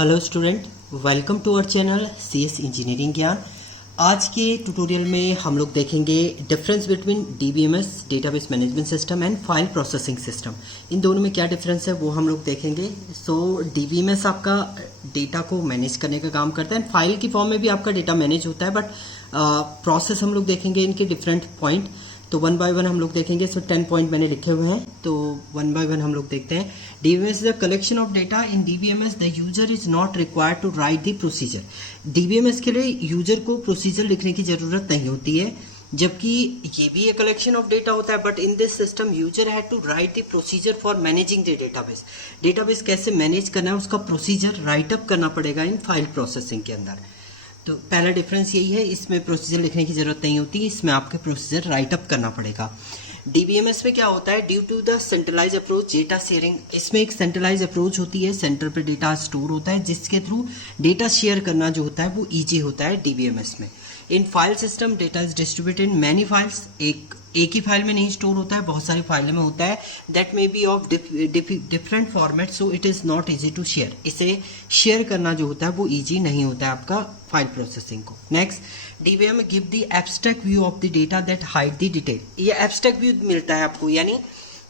Hello student, welcome to our channel CS engineering Gyan. आज के tutorial में हम लोग देखेंगे difference between DBMS database management system and file processing system. इन दोनों में क्या डिफरेंस है वो हम लोग देखेंगे। सो DBMS आपका डेटा को मैनेज करने का काम करता है, फाइल की फॉर्म में भी आपका डेटा मैनेज होता है, बट प्रोसेस हम लोग देखेंगे इनके डिफरेंट पॉइंट। तो वन बाय वन हम लोग देखेंगे। सो 10 पॉइंट मैंने लिखे हुए हैं, तो वन बाय वन हम लोग देखते हैं। DBMS is the collection of data. In DBMS the user is not required to write the procedure. DBMS के लिए यूजर को प्रोसीजर लिखने की जरूरत नहीं होती है, जबकि ये भी एक कलेक्शन ऑफ डेटा होता है, but in this system user had to write the procedure for managing the database. Database कैसे मैनेज करना है उसका प्रोसीजर राइट अप करना पड़ेगा इन फाइल प्रोसेसिंग के अंदर। तो पहला डिफरेंस यही है, इसमें प्रोसीजर लिखने की जरूरत नहीं होती, इसमें आपके प्रोसीजर राइट अप करना पड़ेगा। DBMS में क्या होता है, due to the centralise approach data sharing, इसमें एक सेंट्रलाइज अप्रोच होती है, सेंटर पे डेटा स्टोर होता है, जिसके थ्रू डेटा शेयर करना जो होता है वो ईजी होता है DBMS में। इन file system data is distributed in many files, एक ही फाइल में नहीं स्टोर होता है, बहुत सारी फाइलों में होता है। That may be of different format, so it is not easy to share. इसे शेयर करना जो होता है वो इजी नहीं होता है आपका फाइल प्रोसेसिंग को। Next, DBM give the abstract view of the data that hide the detail. ये एब्स्ट्रैक्ट व्यू मिलता है आपको, यानी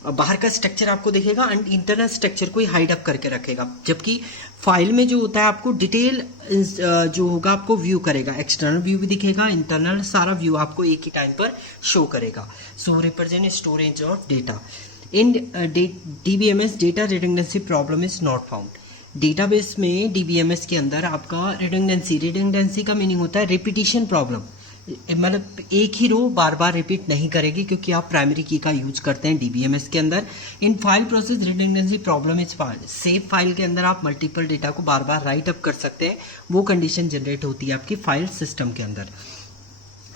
बाहर का स्ट्रक्चर आपको दिखेगा एंड इंटरनल स्ट्रक्चर को ही हाइड अप करके रखेगा, जबकि फाइल में जो होता है आपको डिटेल जो होगा आपको व्यू करेगा। एक्सटर्नल व्यू भी दिखेगा, इंटरनल सारा व्यू आपको एक ही टाइम पर शो करेगा। So represent storage of data in DBMS data redundancy problem is not found. Database में DBMS के अंदर आपका रिडंडेंसी का मीनिंग होता है रिपीटिशन प्रॉब्लम, मतलब एक ही रो बार बार रिपीट नहीं करेगी, क्योंकि आप प्राइमरी की का यूज करते हैं DBMS के अंदर। In file process redundancy problem is found. Save file के अंदर आप मल्टीपल डेटा को बार बार राइट अप कर सकते हैं, वो कंडीशन जनरेट होती है आपकी फाइल सिस्टम के अंदर।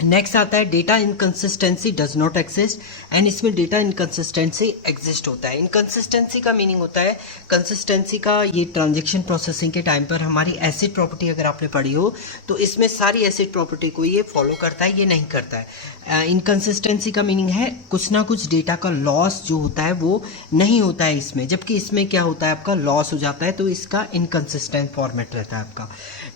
नेक्स्ट आता है data inconsistency does not exist, and इसमें डेटा इनकंसिस्टेंसी एग्जिस्ट होता है। इनकंसिस्टेंसी का मीनिंग होता है, कंसिस्टेंसी का ये ट्रांजैक्शन प्रोसेसिंग के टाइम पर हमारी एसिड प्रॉपर्टी अगर आपने पढ़ी हो तो इसमें सारी एसिड प्रॉपर्टी को ये फॉलो करता है, ये नहीं करता है। इनकंसिस्टेंसी का मीनिंग है कुछ ना कुछ डेटा का लॉस जो होता है वो नहीं होता है इसमें, जबकि इसमें क्या होता है आपका लॉस हो जाता है, तो इसका इनकंसिस्टेंट फॉर्मेट रहता है आपका।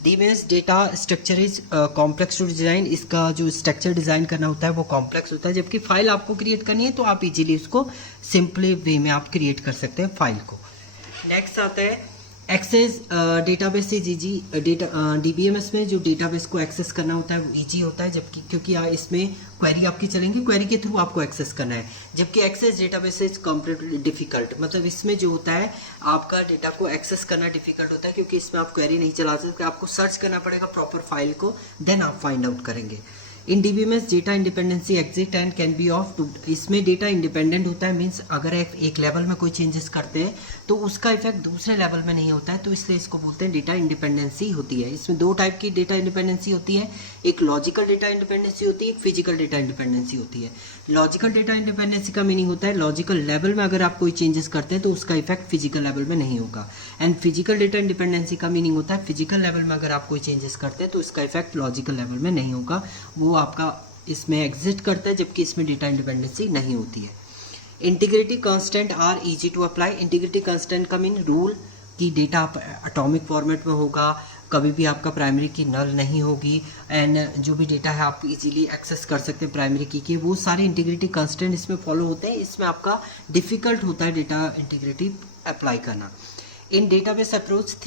DBMS data structure is complex to design, इसका जो स्ट्रक्चर डिजाइन करना होता है वो कॉम्प्लेक्स होता है, जबकि फाइल आपको क्रिएट करनी है तो आप इजीली उसको सिंपली वे में आप क्रिएट कर सकते हैं फाइल को। नेक्स्ट आता है access database is easy. DBMS में जो डेटाबेस को एक्सेस करना होता है वो इजी होता है, जबकि क्योंकि इसमें क्वेरी आपकी चलेंगी, क्वेरी के थ्रू आपको एक्सेस करना है, जबकि access database is completely difficult. मतलब इसमें जो होता है आपका डेटा को एक्सेस करना डिफिकल्ट होता है, क्योंकि इसमें आप क्वेरी नहीं चला सकते, आपको सर्च करना पड़ेगा प्रॉपर फाइल को, देन आप फाइंड आउट करेंगे। In DBMS data independency exist and can be of two. इसमें डेटा इंडिपेंडेंट होता है, मीन्स अगर एक लेवल में कोई चेंजेस करते हैं तो उसका इफेक्ट दूसरे लेवल में नहीं होता है, तो इसलिए इसको बोलते हैं डेटा इंडिपेंडेंसी होती है। इसमें दो टाइप की डेटा इंडिपेंडेंसी होती है, एक लॉजिकल डेटा इंडिपेंडेंसी होती है, एक फिजिकल डेटा इंडिपेंडेंसी होती है। लॉजिकल डेटा इंडिपेंडेंसी का मीनिंग होता है लॉजिकल लेवल में अगर आप कोई चेंजेस करते हैं तो उसका इफेक्ट फिजिकल लेवल में नहीं होगा, एंड फिजिकल डेटा इंडिपेंडेंसी का मीनिंग होता है फिजिकल लेवल में अगर आप कोई चेंजेस करते हैं तो उसका इफेक्ट लॉजिकल लेवल में नहीं होगा, वो आपका इसमें एग्जिस्ट करता है, जबकि इसमें डेटा इंडिपेंडेंसी नहीं होती है। Integrity constant are easy to apply. Integrity constant का मीन रूल कि डेटा एटॉमिक फॉर्मेट में होगा, कभी भी आपका प्राइमरी की नल नहीं होगी, एंड जो भी डेटा है आप इजीली एक्सेस कर सकते हैं प्राइमरी की के, वो सारे इंटीग्रिटी कांस्टेंट इसमें फॉलो होते हैं। इसमें आपका डिफिकल्ट होता है डेटा इंटीग्रिटी अप्लाई करना। इन डेटाबेस अप्रोच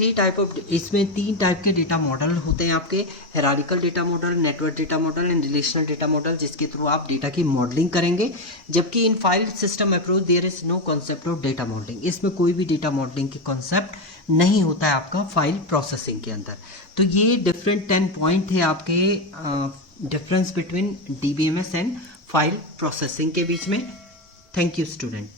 इसमें तीन टाइप के डेटा मॉडल होते हैं आपके, hierarchical data model, network data model and relational data model, जिसके थ्रू आप डेटा की मॉडलिंग करेंगे। जबकि in file system approach there is no concept of data modelling, इसमें कोई भी डेटा मॉडलिंग के कॉन्सेप्ट नहीं होता है आपका फाइल प्रोसेसिंग के अंदर। तो ये डिफरेंट 10 पॉइंट थे आपके difference between DBMS and file processing के बीच में। Thank you student.